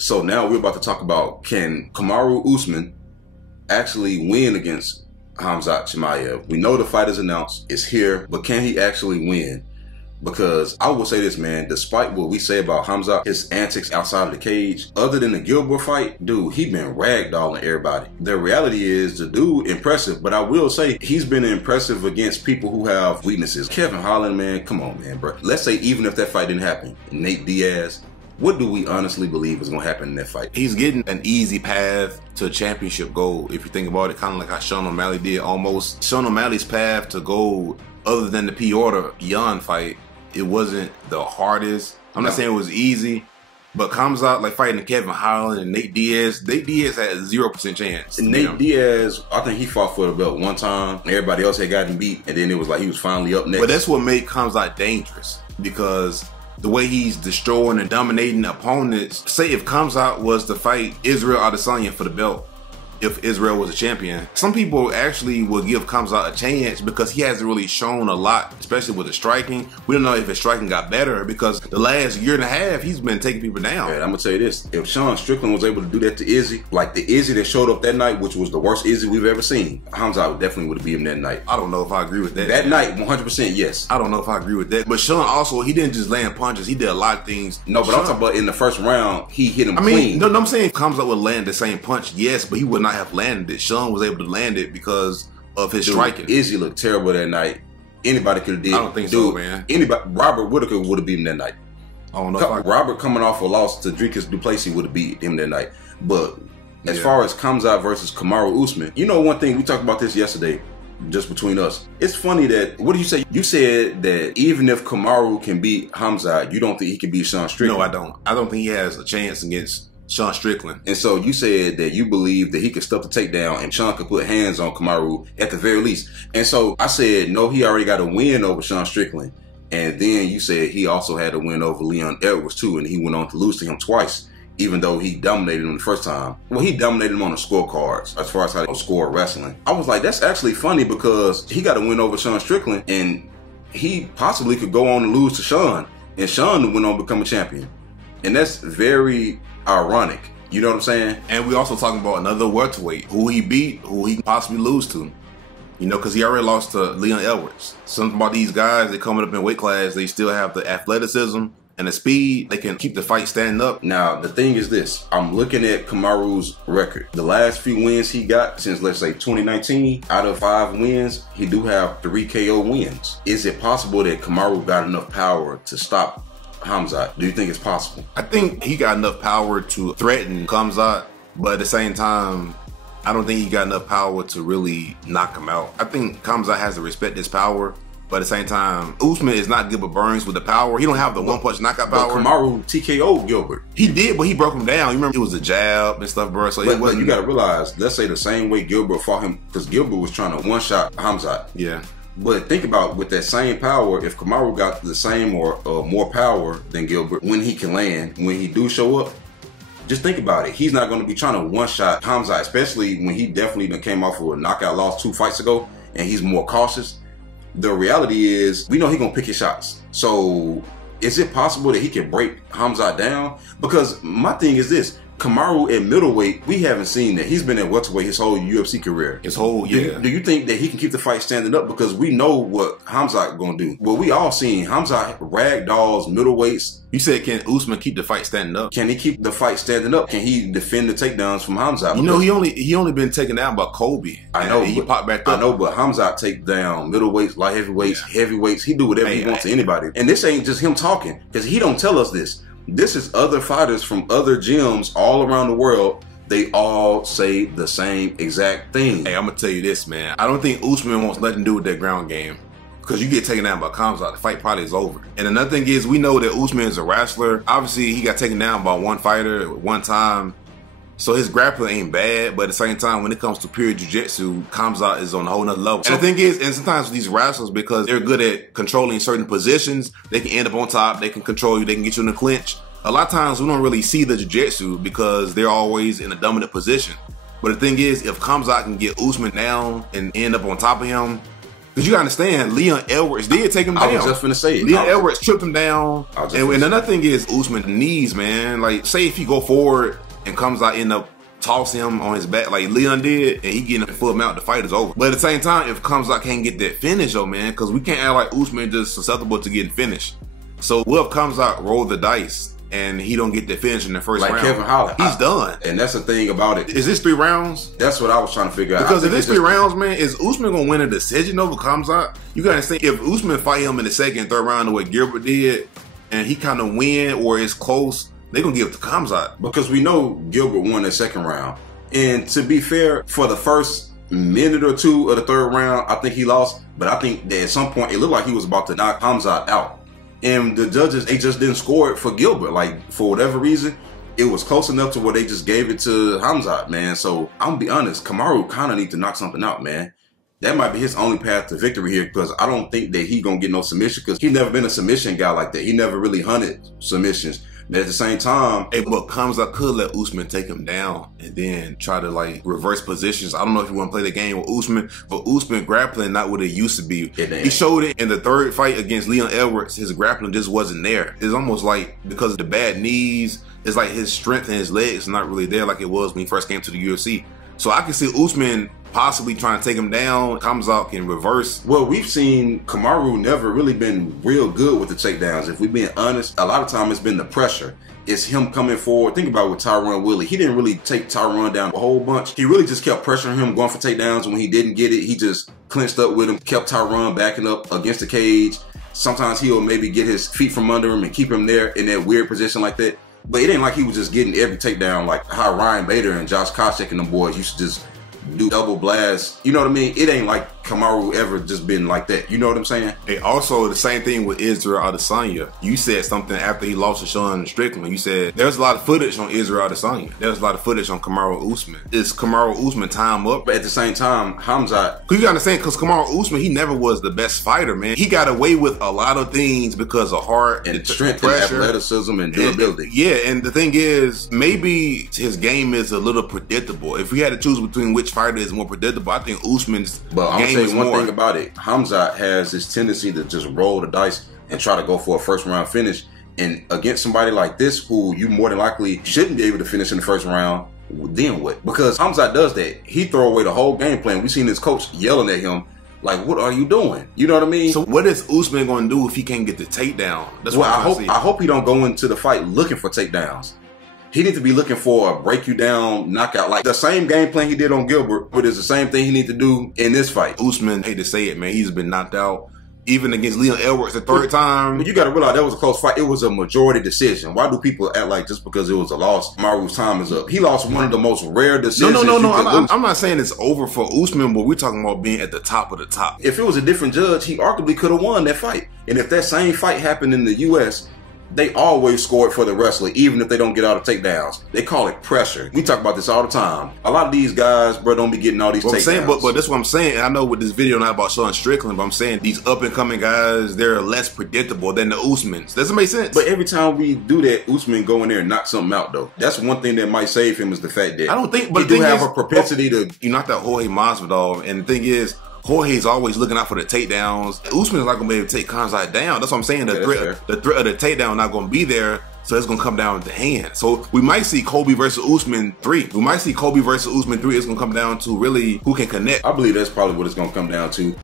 So now we're about to talk about, can Kamaru Usman actually win against Khamzat Chimaev? We know the fight is announced, it's here, but can he actually win? Because I will say this, man, despite what we say about Khamzat, his antics outside of the cage, other than the Gilbert fight, dude, he been ragdolling everybody. The reality is, the dude impressive, but I will say he's been impressive against people who have weaknesses. Kevin Holland, man, come on, man, bro. Let's say even if that fight didn't happen, Nate Diaz, what do we honestly believe is going to happen in that fight? He's getting an easy path to a championship goal. If you think about it, kind of like how Sean O'Malley did almost. Sean O'Malley's path to gold, other than the Piotr Jan fight, it wasn't the hardest. I'm not saying it was easy, but Khamzat, like fighting Kevin Holland and Nate Diaz had a 0% chance. And Nate Diaz, I think he fought for the belt one time. Everybody else had gotten beat, and then it was like he was finally up next. But that's what made Khamzat dangerous, because the way he's destroying and dominating opponents. Say if Khamzat was to fight Israel Adesanya for the belt, if Israel was a champion, some people actually will give Khamzat a chance because he hasn't really shown a lot, especially with the striking. We don't know if his striking got better because the last year and a half, he's been taking people down. Yeah, I'm going to tell you this. If Sean Strickland was able to do that to Izzy, like the Izzy that showed up that night, which was the worst Izzy we've ever seen, Khamzat definitely would have beat him that night. I don't know if I agree with that. That night, 100% yes. I don't know if I agree with that. But Sean also, he didn't just land punches. He did a lot of things. No, but I'm talking about in the first round, he hit him clean. No, I'm saying if Khamzat would land the same punch, yes, but he would not have landed it. Sean was able to land it because of his striking. Izzy looked terrible that night. Anybody could have did. I don't think so, man. Anybody, Robert Whitaker would have beat him that night. I don't know. Robert coming off a loss to Dricus Duplessis would have beat him that night. But as far as Khamzat versus Kamaru Usman, you know one thing, we talked about this yesterday, just between us. It's funny that, what did you say? You said that even if Kamaru can beat Khamzat, you don't think he can beat Sean Strickland? No, I don't. I don't think he has a chance against Sean Strickland. And so you said that you believe that he could stuff the takedown and Sean could put hands on Kamaru at the very least. And so I said, no, he already got a win over Sean Strickland. And then you said he also had a win over Leon Edwards too, and he went on to lose to him twice, even though he dominated him the first time. Well, he dominated him on the scorecards as far as how they score wrestling. I was like, that's actually funny because he got a win over Sean Strickland and he possibly could go on to lose to Sean, and Sean went on to become a champion. And that's very ironic. You know what I'm saying? And we also talking about another welterweight who he beat, who he possibly lose to. You know, because he already lost to Leon Edwards. Something about these guys, they coming up in weight class, they still have the athleticism and the speed. They can keep the fight standing up. Now, the thing is this. I'm looking at Kamaru's record. The last few wins he got since, let's say, 2019, out of 5 wins, he do have 3 KO wins. Is it possible that Kamaru got enough power to stop Khamzat? Do you think it's possible? I think he got enough power to threaten Khamzat, but at the same time, I don't think he got enough power to really knock him out. I think Khamzat has to respect his power, but at the same time, Usman is not Gilbert Burns with the power. He don't have the one-punch knockout power. But Kamaru TKO'd Gilbert. He did, but he broke him down. You remember it was a jab and stuff, bro. So but you got to realize, let's say the same way Gilbert fought him, because Gilbert was trying to one-shot Khamzat. Yeah. But think about, with that same power, if Kamaru got the same or more power than Gilbert, when he can land, when he do show up, just think about it. He's not going to be trying to one-shot Khamzat, especially when he definitely came off of a knockout loss 2 fights ago, and he's more cautious. The reality is, we know he's going to pick his shots. So is it possible that he can break Khamzat down? Because my thing is this. Kamaru at middleweight, we haven't seen that. He's been at welterweight his whole UFC career. His whole, yeah. Do you think that he can keep the fight standing up? Because we know what Khamzat going to do. Well, we all seen Khamzat ragdolls middleweights. You said, can Usman keep the fight standing up? Can he keep the fight standing up? Can he defend the takedowns from Khamzat? You know, he only been taken down by Kobe. I know. He popped back up. I know, but Khamzat take down middleweights, light heavyweights, heavyweights. He do whatever he wants to anybody. And this ain't just him talking, because he don't tell us this. This is other fighters from other gyms all around the world. They all say the same exact thing. Hey, I'm going to tell you this, man. I don't think Usman wants nothing to do with that ground game. Because you get taken down by Khamzat, the fight probably is over. And another thing is, we know that Usman is a wrestler. Obviously, he got taken down by one fighter at one time. So his grappling ain't bad, but at the same time, when it comes to pure jiu-jitsu, Khamzat is on a whole nother level. And the thing is, and sometimes these wrestlers, because they're good at controlling certain positions, they can end up on top, they can control you, they can get you in the clinch. A lot of times we don't really see the jiu-jitsu because they're always in a dominant position. But the thing is, if Khamzat can get Usman down and end up on top of him, Because you gotta understand, Leon Edwards did take him down. I was just finna say it. Leon Edwards tripped him down. And another thing is Usman's knees, man. Like, say if he go forward and comes out, end up toss him on his back like Leon did, and he getting a full mount, the fight is over. But at the same time, if Khamzat can't get that finish, though, man, because we can't act like Usman just susceptible to getting finished. So what if Khamzat roll the dice and he don't get the finish in the first round? Like Kevin Holland, he's done. And that's the thing about it. Is this 3 rounds? That's what I was trying to figure out. Because if it's 3 rounds, man, is Usman gonna win a decision over Khamzat? You gotta say, if Usman fight him in the second, third round the way Gilbert did, and he kind of win or it's close, they gonna give it to Khamzat. Because we know Gilbert won the second round. And to be fair, for the first minute or two of the third round, I think he lost. But I think that at some point, it looked like he was about to knock Khamzat out. And the judges, they just didn't score it for Gilbert. Like, for whatever reason, it was close enough to where they just gave it to Khamzat, man. So, I'm going to be honest, Kamaru kind of need to knock something out, man. That might be his only path to victory here, because I don't think that he going to get no submission, because he never been a submission guy like that. He never really hunted submissions. But at the same time, hey, but Khamzat could let Usman take him down and then try to like reverse positions. I don't know if you want to play the game with Usman, but Usman grappling not what it used to be. He showed it in the third fight against Leon Edwards. His grappling just wasn't there. It's almost like because of the bad knees, it's like his strength and his legs not really there like it was when he first came to the UFC. So I can see Usman possibly trying to take him down. Khamzat can reverse. Well, we've seen Kamaru never really been real good with the takedowns. If we're being honest, a lot of time it's been the pressure. It's him coming forward. Think about with Tyron Woodley. He didn't really take Tyron down a whole bunch. He really just kept pressuring him, going for takedowns. And when he didn't get it, he just clinched up with him, kept Tyron backing up against the cage. Sometimes he'll maybe get his feet from under him and keep him there in that weird position like that. But it ain't like he was just getting every takedown like how Ryan Bader and Josh Koscheck and them boys used to just do double blasts. You know what I mean? It ain't like Kamaru ever just been like that. You know what I'm saying? Hey, also the same thing with Israel Adesanya. You said something after he lost to Sean Strickland. You said there's a lot of footage on Israel Adesanya. There's a lot of footage on Kamaru Usman. Is Kamaru Usman time up? But at the same time, Khamzat, you gotta understand, because Kamaru Usman, he never was the best fighter, man. He got away with a lot of things because of heart and strength and athleticism and durability. Yeah, and the thing is, maybe his game is a little predictable. If we had to choose between which fighter is more predictable, I think Usman's game is more. One thing about it, Khamzat has this tendency to just roll the dice and try to go for a first round finish. And against somebody like this, who you more than likely shouldn't be able to finish in the first round, then what? Because Khamzat does that. He throw away the whole game plan. We seen his coach yelling at him, like, what are you doing? You know what I mean? So what is Usman going to do if he can't get the takedown? That's what I hope he don't go into the fight looking for takedowns. He needs to be looking for a break you down knockout. Like the same game plan he did on Gilbert, but it's the same thing he needs to do in this fight. Usman, hate to say it, man, he's been knocked out. Even against Leon Edwards the third time. But you got to realize that was a close fight. It was a majority decision. Why do people act like just because it was a loss, Kamaru's time is up? He lost one of the most rare decisions. No. I'm not saying it's over for Usman, but we're talking about being at the top of the top. If it was a different judge, he arguably could have won that fight. And if that same fight happened in the U.S., they always score it for the wrestler, even if they don't get all the takedowns. They call it pressure. We talk about this all the time. A lot of these guys, bro, don't be getting all these takedowns. But that's what I'm saying. I know with this video not about Sean Strickland, but I'm saying these up-and-coming guys, they're less predictable than the Usmans. Doesn't make sense. But every time we do that, Usman go in there and knock something out, though. That's one thing that might save him is the fact that I don't think, but he do have a propensity to... You knocked out Jorge Masvidal, and the thing is, Jorge's always looking out for the takedowns. Usman's not gonna be able to take Khamzat down. That's what I'm saying. The threat of the takedown not gonna be there, so it's gonna come down to hand. So we might see Kobe versus Usman 3. We might see Kobe versus Usman 3. It's gonna come down to really who can connect. I believe that's probably what it's gonna come down to.